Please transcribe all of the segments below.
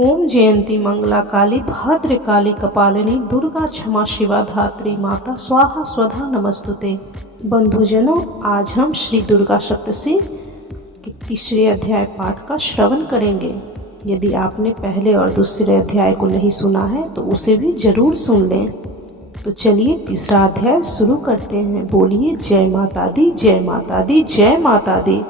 ओम जयंती मंगला काली भद्र काली कपालिनी दुर्गा क्षमा शिवा धात्री माता स्वाहा स्वधा नमस्तुते। बंधुजनों, आज हम श्री दुर्गा सप्तशती के तीसरे अध्याय पाठ का श्रवण करेंगे। यदि आपने पहले और दूसरे अध्याय को नहीं सुना है तो उसे भी जरूर सुन लें। तो चलिए तीसरा अध्याय शुरू करते हैं। बोलिए जय माता दी, जय माता दी, जय माता दी।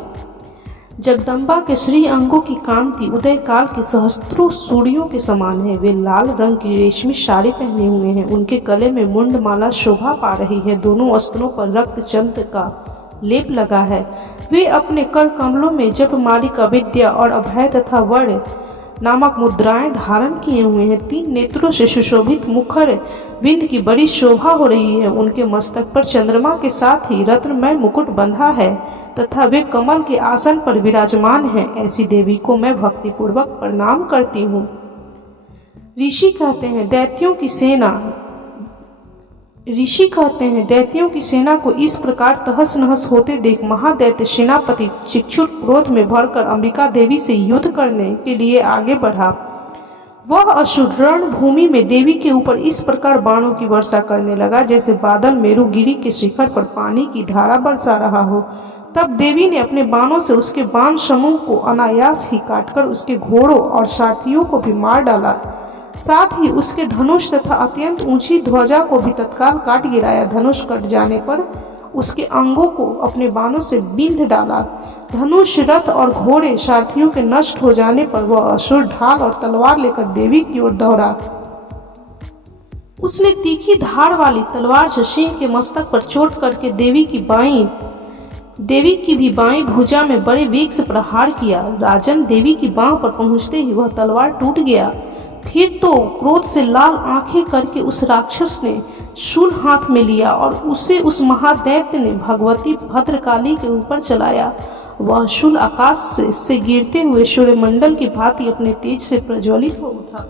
जगदम्बा के श्री अंगों की कांति उदय काल के सहस्त्रों सूर्यों के समान है। वे लाल रंग की रेशमी साड़ी पहने हुए हैं। उनके गले में मुंडमाला शोभा पा रही है। दोनों अस्त्रों पर रक्त चंद्र का लेप लगा है। वे अपने कर कमलों में जप मालिक अविद्या और अभय तथा वर्ण नामक मुद्राएं धारण किए हुए हैं। 3 नेत्रों से सुशोभित मुखर बिंद की बड़ी शोभा हो रही है। उनके मस्तक पर चंद्रमा के साथ ही रत्नमय मुकुट बंधा है तथा वे कमल के आसन पर विराजमान हैं। ऐसी देवी को मैं भक्तिपूर्वक प्रणाम करती हूँ। ऋषि कहते हैं दैत्यों की सेना को इस प्रकार तहस नहस होते देख महादैत्य सेनापति चिक्षुर क्रोध में भरकर अंबिका देवी से युद्ध करने के लिए आगे बढ़ा। वह असुर रणभूमि में देवी के ऊपर इस प्रकार बाणों की वर्षा करने लगा जैसे बादल मेरुगिरी के शिखर पर पानी की धारा बरसा रहा हो। तब देवी ने अपने बाणों से उसके बाण समूह को अनायास ही काटकर उसके घोड़ों और सारथियों को भी मार डाला। साथ ही उसके धनुष तथा अत्यंत ऊंची ध्वजा को भी तत्काल काट गिराया। धनुष कट जाने पर उसके अंगों को अपने बाणों से बिंध डाला। धनुष, रथ और घोड़े सारथियों के नष्ट हो जाने पर वह असुर ढाल और तलवार लेकर देवी की ओर दौड़ा। उसने तीखी धार वाली तलवार से सिंह के मस्तक पर चोट करके देवी की भी बाईं भुजा में बड़े वेग से प्रहार किया। राजन, देवी की बांह पर पहुंचते ही वह तलवार टूट गया। फिर तो क्रोध से लाल आंखें करके उस राक्षस ने शूल हाथ में लिया और उसे उस महादैत्य ने भगवती भद्रकाली के ऊपर चलाया। वह शूल आकाश से गिरते हुए सूर्यमंडल की भांति अपने तेज से प्रज्वलित हो उठा।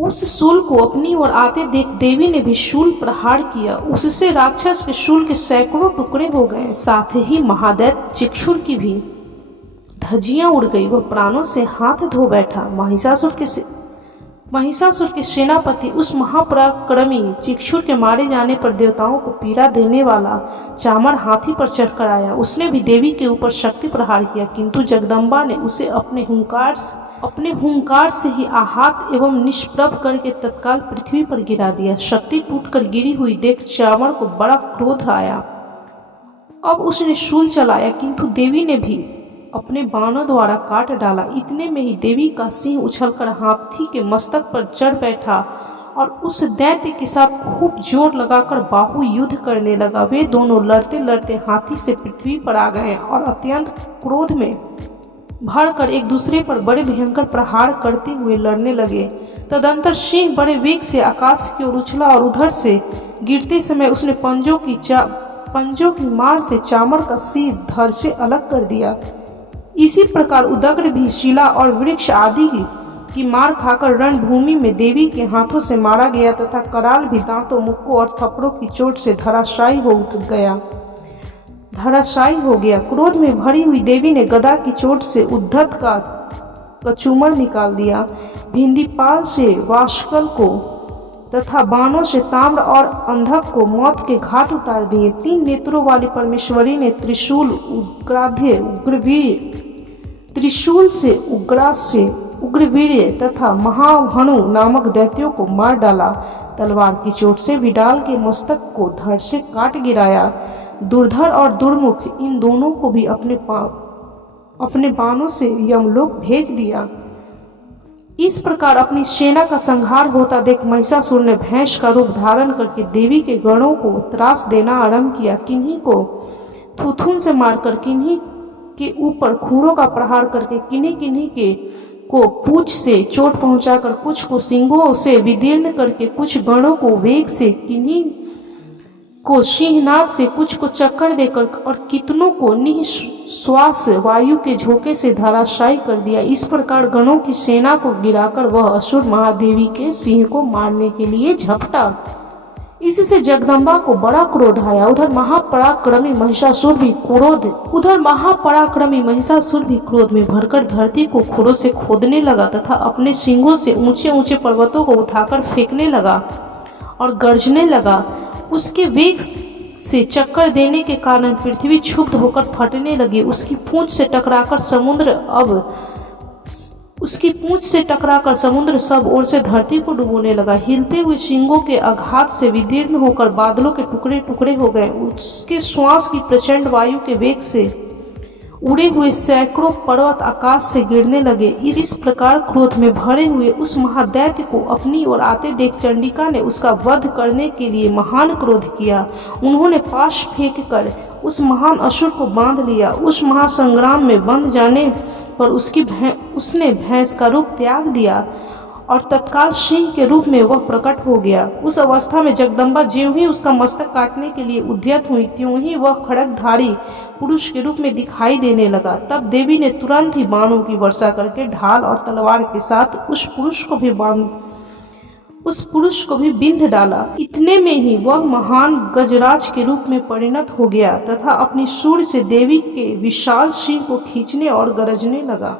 उस शूल को अपनी ओर आते देख देवी ने भी शूल प्रहार किया। उससे राक्षस के शूल के सैकड़ों टुकड़े हो गए। साथ ही महादैत्य चिक्षुर की भी धज्जियां उड़ गई। वह प्राणों से हाथ धो बैठा। महिषासुर के सेनापति उस महापराक्रमी चिक्षुर के मारे जाने पर देवताओं को पीड़ा देने वाला चामर हाथी पर चढ़कर आया। उसने भी देवी के ऊपर शक्ति प्रहार किया, किंतु जगदम्बा ने उसे अपने हुंकार से ही आहत एवं निष्प्रभ करके तत्काल पृथ्वी पर गिरा दिया। शक्ति टूटकर गिरी हुई देख चामर को बड़ा क्रोध आया। अब उसने शूल चलाया, किंतु देवी ने भी अपने बाणों द्वारा काट डाला। इतने में ही देवी का सिंह उछलकर हाथी के मस्तक पर चढ़ बैठा और उस दैत्य के साथ खूब जोर लगाकर बाहु युद्ध करने लगा। वे दोनों लड़ते लड़ते हाथी से पृथ्वी पर आ गए और अत्यंत क्रोध में भरकर एक दूसरे पर बड़े भयंकर प्रहार करते हुए लड़ने लगे। तदंतर सिंह बड़े वेग से आकाश की ओर उछला और उधर से गिरते समय उसने पंजों की मार से चामर का सिर धड़ से अलग कर दिया। इसी प्रकार उदग्र भी शिला और वृक्ष आदि की मार खाकर रणभूमि में देवी के हाथों से मारा गया तथा कराल भी दांतों, मुक्कों और थप्पड़ों की चोट से धराशायी हो गया। क्रोध में भरी हुई देवी ने गदा की चोट से उद्धत का कचूमर निकाल दिया। भिंदीपाल से वाष्कल को तथा बाणों से ताम्र और अंधक को मौत के घाट उतार दिए। 3 नेत्रों वाली परमेश्वरी ने त्रिशूल से उग्रवीर्य तथा महाहनु नामक दैत्यों को मार डाला। तलवार की चोट से विडाल के मस्तक को धड़ से काट गिराया। दुर्धर और दुर्मुख इन दोनों को भी अपने बाणों से यमलोक भेज दिया। इस प्रकार अपनी सेना का संहार होता देख महिषासुर ने भैंस का रूप धारण करके देवी के गणों को त्रास देना आरंभ किया। किन्हीं को थुथुन से मारकर, किन्हीं के ऊपर खूरों का प्रहार करके, किन्हीं को पूंछ से चोट पहुंचाकर, कुछ को सींगों से विदीर्ण करके, कुछ गणों को वेग से, किन्हीं को सिंहनाद से, कुछ को चक्कर देकर और कितनों को निःश्वास वायु के झोंके से धराशायी कर दिया। इस प्रकार गणों की सेना को गिराकर वह असुर महादेवी के सिंह को मारने के लिए झपटा। इससे जगदम्बा को बड़ा क्रोध आया। उधर महापराक्रमी महिषासुर भी क्रोध में भरकर धरती को खुरों से खोदने लगा तथा अपने सींगों से ऊंचे ऊंचे पर्वतों को उठाकर फेंकने लगा और गर्जने लगा। उसके वेग से चक्कर देने के कारण पृथ्वी क्षुब्ध होकर फटने लगी। उसकी पूंछ से टकराकर समुद्र सब ओर से धरती को डुबोने लगा। हिलते हुए सींगों के आघात से विदीर्ण होकर बादलों के टुकड़े टुकड़े हो गए। उसके श्वास की प्रचंड वायु के वेग से उड़े हुए सैकड़ों पर्वत आकाश से गिरने लगे। इस प्रकार क्रोध में भरे हुए उस महादैत्य को अपनी ओर आते देख चंडिका ने उसका वध करने के लिए महान क्रोध किया। उन्होंने पाश फेंककर उस महान असुर को बांध लिया। उस महासंग्राम में बंध जाने पर उसने भैंस का रूप त्याग दिया और तत्काल सिंह के रूप में वह प्रकट हो गया। उस अवस्था में जगदम्बा ज्यों ही उसका मस्तक काटने के लिए उद्यत हुई त्यों ही वह खड्गधारी पुरुष के रूप में दिखाई देने लगा। तब देवी ने तुरंत ही बाणों की वर्षा करके ढाल और तलवार के साथ उस पुरुष को भी बिंध डाला। इतने में ही वह महान गजराज के रूप में परिणत हो गया तथा अपनी सूंड से देवी के विशाल सिंह को खींचने और गरजने लगा।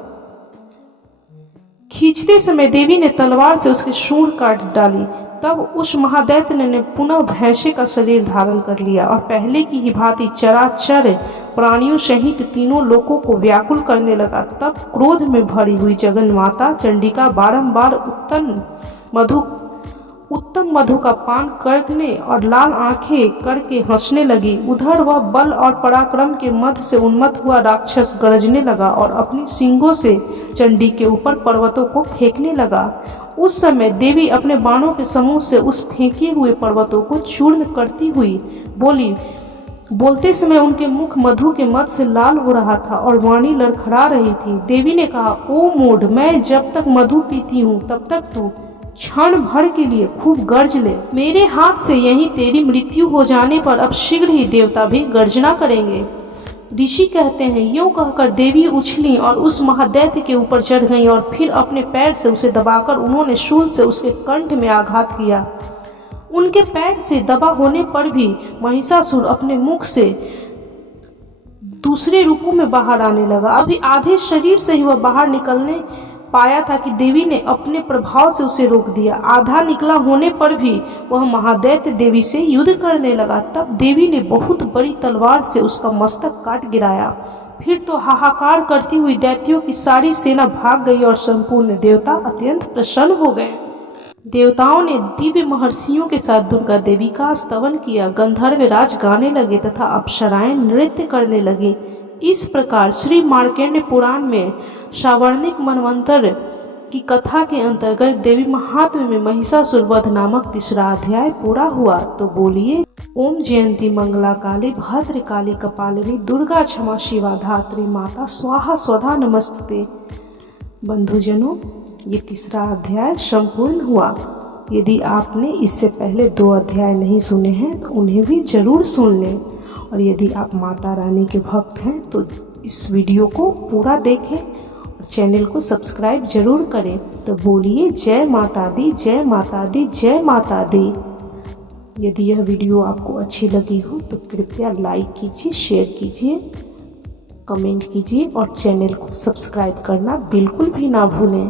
खींचते समय देवी ने तलवार से उसकी सूंड काट डाली। तब उस महादैत्य ने पुनः भैंसे का शरीर धारण कर लिया और पहले की ही भांति चराचर प्राणियों सहित तीनों लोकों को व्याकुल करने लगा। तब क्रोध में भरी हुई जगन माता चंडिका बारंबार उत्तम मधु का पान करने और लाल आंखें करके हंसने लगी। उधर वह बल और पराक्रम के मद से उन्मत्त हुआ राक्षस गरजने लगा और अपनी सींगों से चंडी के ऊपर पर्वतों को फेंकने लगा। उस समय देवी अपने बाणों के समूह से उस फेंके हुए पर्वतों को चूर्ण करती हुई बोली। बोलते समय उनके मुख मधु के मद से लाल हो रहा था और वाणी लड़खड़ा रही थी। देवी ने कहा, ओ मूढ़, मैं जब तक मधु पीती हूँ तब तक तू क्षण भर के लिए खूब गर्ज ले। मेरे हाथ से यहीं तेरी मृत्यु हो जाने पर अब शीघ्र ही देवता भी गर्जना करेंगे। ऋषि कहते हैं, यूं कहकर देवी उछली और उस महादैत्य के ऊपर चढ़ गईं और फिर अपने पैर से उसे दबाकर उन्होंने शूल से उसके कंठ में आघात किया। उनके पैर से दबा होने पर भी महिषासुर अपने मुख से दूसरे रूपों में बाहर आने लगा। अभी आधे शरीर से ही वह बाहर निकलने पाया था कि देवी ने अपने प्रभाव से उसे रोक दिया। आधा निकला होने पर भी वह महादैत्य देवी से युद्ध करने लगा। तब देवी ने बहुत बड़ी तलवार से उसका मस्तक काट गिराया। फिर तो हाहाकार करती हुई दैत्यों की सारी सेना भाग गई और संपूर्ण देवता अत्यंत प्रसन्न हो गए। देवताओं ने दिव्य महर्षियों के साथ दुर्गा देवी का स्तवन किया। गंधर्व राज गाने लगे तथा अप्सराएं नृत्य करने लगी। इस प्रकार श्री मार्कंडेय पुराण में सावर्णिक मनवंतर की कथा के अंतर्गत देवी महात्म्य में महिषासुर वध नामक तीसरा अध्याय पूरा हुआ। तो बोलिए, ओम जयंती मंगला काली भद्र काली कपालिनी दुर्गा क्षमा शिवा धात्री माता स्वाहा स्वधा नमस्ते। बंधुजनों, ये तीसरा अध्याय संपूर्ण हुआ। यदि आपने इससे पहले 2 अध्याय नहीं सुने हैं तो उन्हें भी जरूर सुन लें। और यदि आप माता रानी के भक्त हैं तो इस वीडियो को पूरा देखें और चैनल को सब्सक्राइब जरूर करें। तो बोलिए, जय माता दी, जय माता दी, जय माता दी। यदि यह वीडियो आपको अच्छी लगी हो तो कृपया लाइक कीजिए, शेयर कीजिए, कमेंट कीजिए और चैनल को सब्सक्राइब करना बिल्कुल भी ना भूलें।